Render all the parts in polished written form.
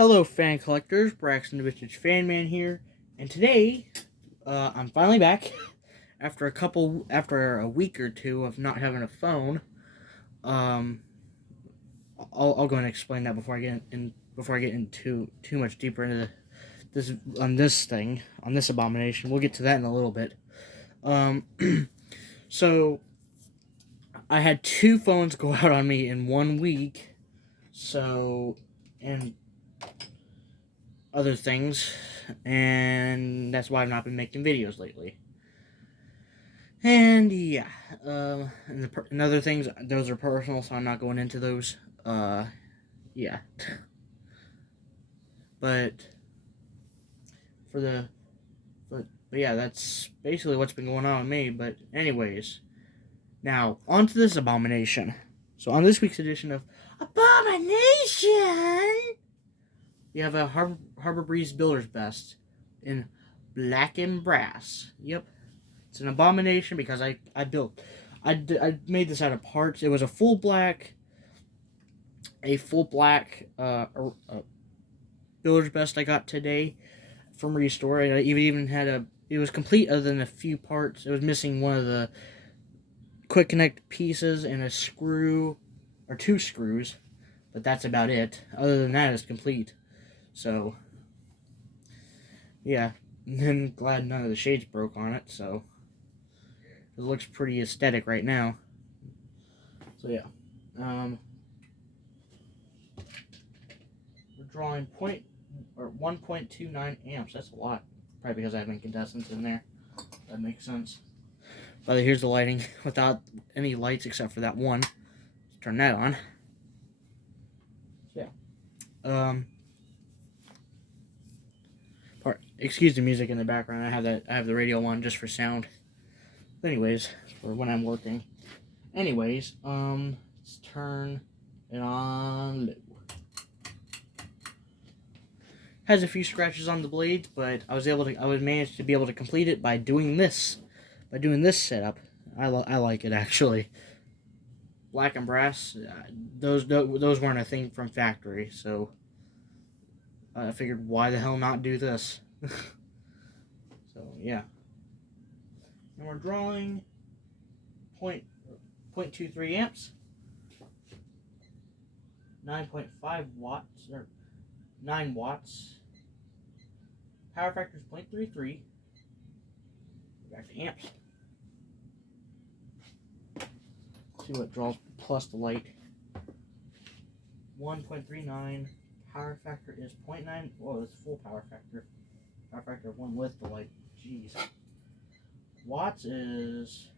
Hello, fan collectors. Braxton the Vintage Fan Man here, and today I'm finally back after a week or two of not having a phone. Um, I'll go and explain that before I get into too much deeper into this abomination. We'll get to that in a little bit. Um, so I had two phones go out on me in 1 week. So and other things, and that's why I've not been making videos lately. And yeah, and other things, those are personal, so I'm not going into those. Yeah, but for the, but yeah, that's basically what's been going on with me. But anyways, now on to this abomination. So on this week's edition of Abomination, we have a Harbor Breeze Builder's Best in black and brass. Yep. It's an abomination because I made this out of parts. It was a full black builder's best I got today from Restore. And I even had it was complete other than a few parts. It was missing one of the quick connect pieces and a screw or two screws, but that's about it. Other than that, it's complete. So yeah, I'm glad none of the shades broke on it. So it looks pretty aesthetic right now. So yeah, we're drawing 1.29 amps. That's a lot. Probably because I have incandescents in there. That makes sense. But here's the lighting without any lights except for that one. Let's turn that on. So yeah. Excuse the music in the background. I have the radio on just for sound. But anyways, for when I'm working. Anyways, let's turn it on low. Has a few scratches on the blades, but I was managed to be able to complete it by doing this setup. I like it actually. Black and brass, those weren't a thing from factory, so I figured why the hell not do this. So yeah, and we're drawing 0.23 amps, 9.5 watts or 9 watts. Power factor is 0.33. Back to amps. See what draws plus the light. 1.39. Power factor is 0.9. Whoa, that's full power factor. Power factor of 1 with the light. Jeez. Watts is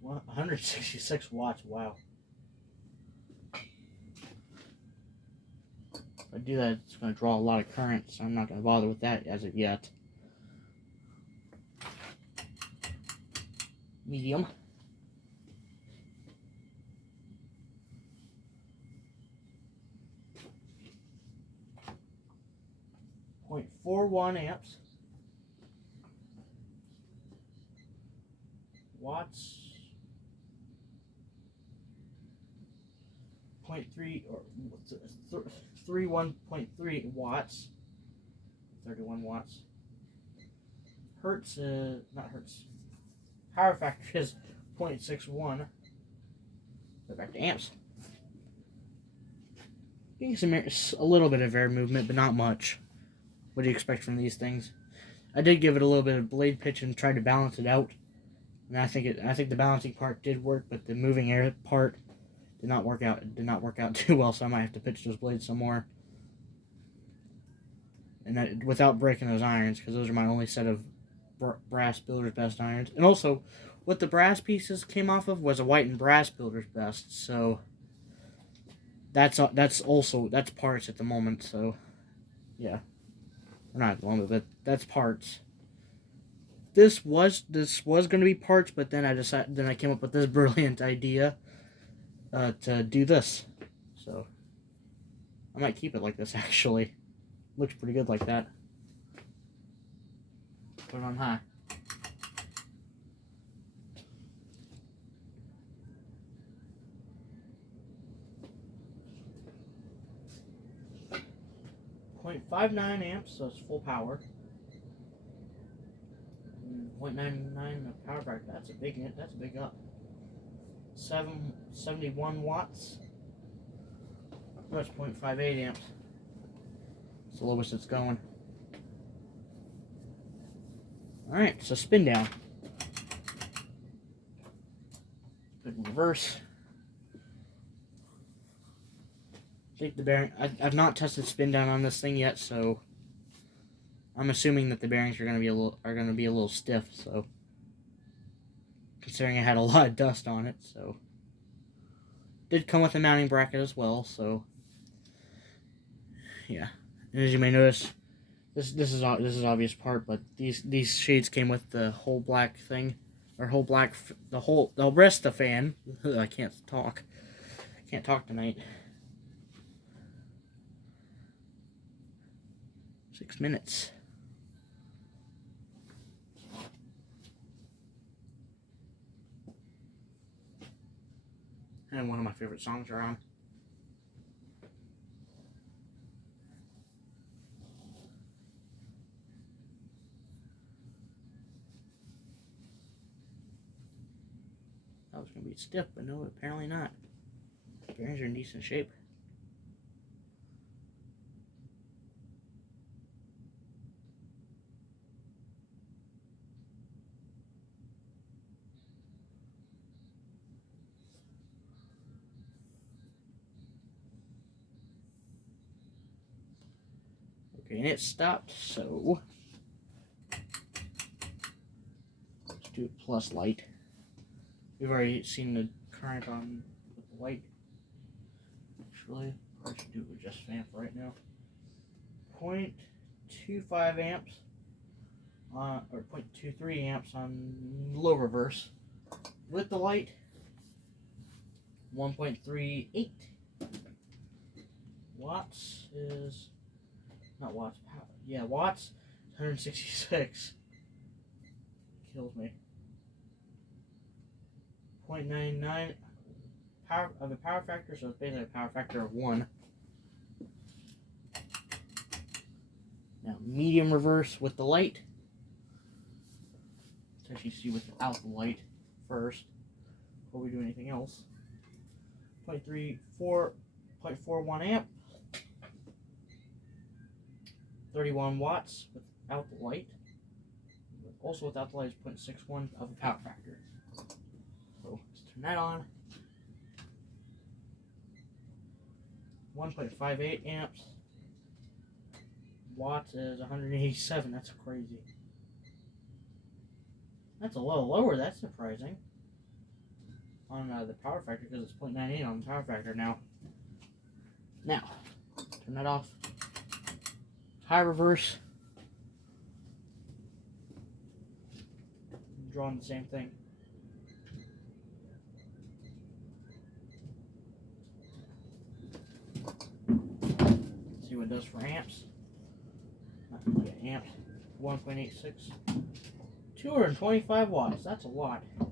166 watts. Wow. If I do that, it's going to draw a lot of current, so I'm not going to bother with that as of yet. Medium. 0.41 amps. Watts. 0.3 or 31.3 watts. 31 watts. Hertz not hertz. Power factor is 0.61. Go back to amps. Getting a little bit of air movement, but not much. What do you expect from these things? I did give it a little bit of blade pitch and tried to balance it out, and I think the balancing part did work, but the moving air part did not work out. It did not work out too well, so I might have to pitch those blades some more, and that without breaking those irons, because those are my only set of brass builder's best irons. And also, what the brass pieces came off of was a white and brass builder's best, so that's parts at the moment. So yeah. Or not at the moment, but that's parts. This was going to be parts, but then I came up with this brilliant idea to do this. So I might keep it like this. Actually, looks pretty good like that. Put it on high. 0.59 amps, so it's full power. 0.99 of power factor. That's a big up. 71 watts. No, it's 0.58 amps. It's the lowest it's going. Alright, so spin down. Put it in reverse. I think the bearing. I've not tested spin down on this thing yet, so I'm assuming that the bearings are going to be a little stiff. So, considering it had a lot of dust on it, so did come with a mounting bracket as well. So, yeah. And as you may notice, this is obvious part, but these shades came with the whole black thing, or the rest of the fan. I can't talk. Can't talk tonight. 6 minutes. And one of my favorite songs are on. That was going to be stiff, but no, apparently not. The bearings are in decent shape. Okay, and it stopped, so let's do plus light. We've already seen the current on with the light. Actually, I should do it with just fan for right now. 0.25 amps, or 0.23 amps on low reverse. With the light, 1.38 watts is, not watts, power, yeah, watts, 166. Kills me. 0.99 power of a power factor, so it's basically a power factor of 1. Now, medium reverse with the light. Let's actually see without the light first before we do anything else. 0.41 amp. 31 watts without the light. Also without the light is 0.61 of a power factor. So let's turn that on. 1.58 amps. Watts is 187. That's crazy. That's a little lower. That's surprising. On the power factor, because it's 0.98 on the power factor now. Now, turn that off. High reverse. Drawing the same thing. See what it does for amps. Yeah, amps. 1.86. 225 watts. That's a lot. And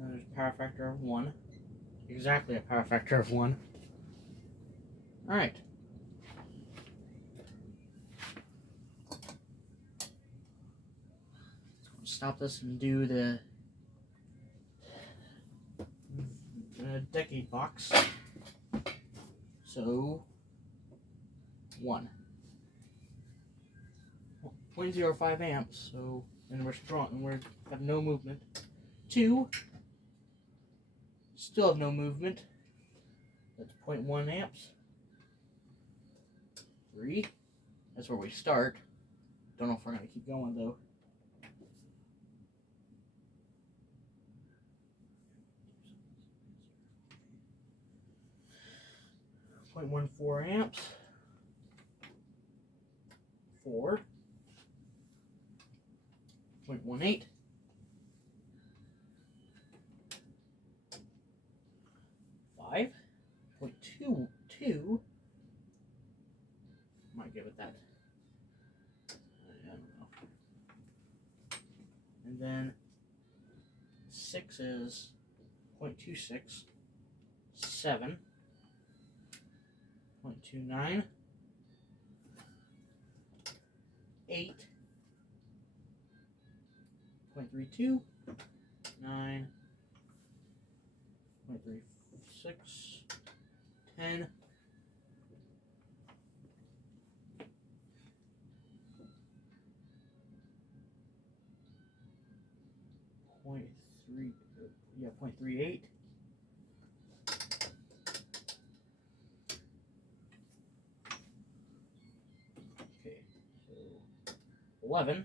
there's a power factor of 1. Exactly a power factor of 1. Alright. Stop this and do the decade box. So 1. 0.05 amps, so, and we're strong, and we have no movement. 2, still have no movement. That's 0.1 amps. 3, that's where we start. Don't know if we're going to keep going though. 0.14 amps. 4. 0.18. 5.22. Might give it that. I don't know. And then 6 is 0.26. 7. 0.29. 0.32, 9, 0.36, 10, 0.38. Okay, so 11,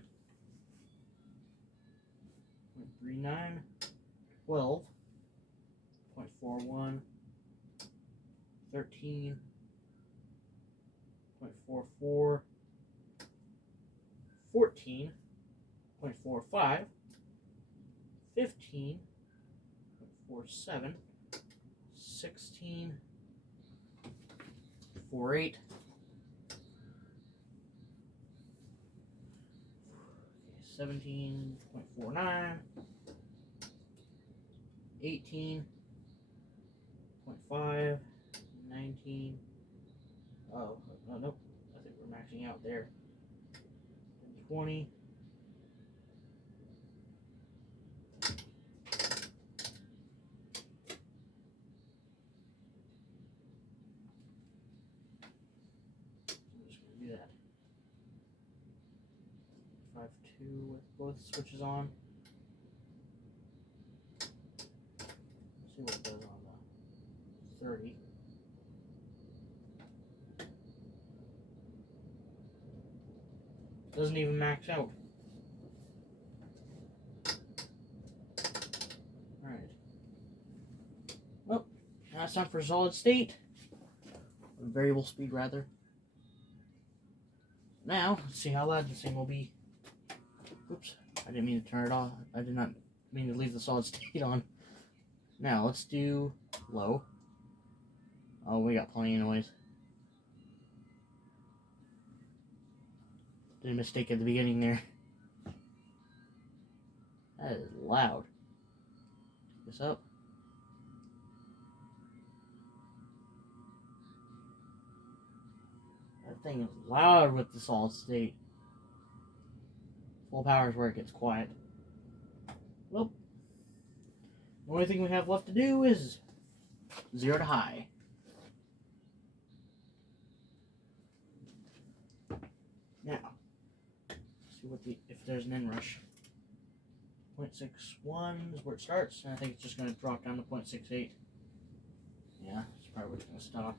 0.39, 12, 0.41, 13, 0.44, 14, 0.45, 15, 0.47, 16, 0.48, 17.49, 18.5, 19. Oh, nope. I think we're maxing out there. 20. I'm just going to do that. 5.2 with both switches on. Let's see what it does on the 30. Doesn't even max out. Alright. Well, now it's time for solid state. Or variable speed, rather. Now, let's see how loud this thing will be. Oops, I didn't mean to turn it off. I did not mean to leave the solid state on. Now, let's do low. Oh, we got plenty of noise. Did a mistake at the beginning there. That is loud. Take this up. That thing is loud with the solid state. Full power is where it gets quiet. Well, the only thing we have left to do is 0 to high. Now, see what if there's an inrush. 0.61 is where it starts, and I think it's just going to drop down to 0.68. Yeah, that's probably where it's going to stop.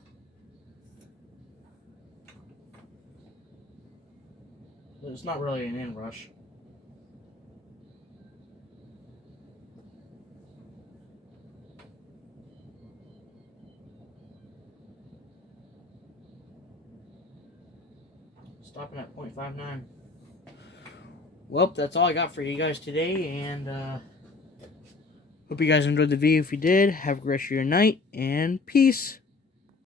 But it's not really an inrush. Stopping at 0.59. Well, that's all I got for you guys today, and hope you guys enjoyed the video. If you did, have a great rest of your night, and peace.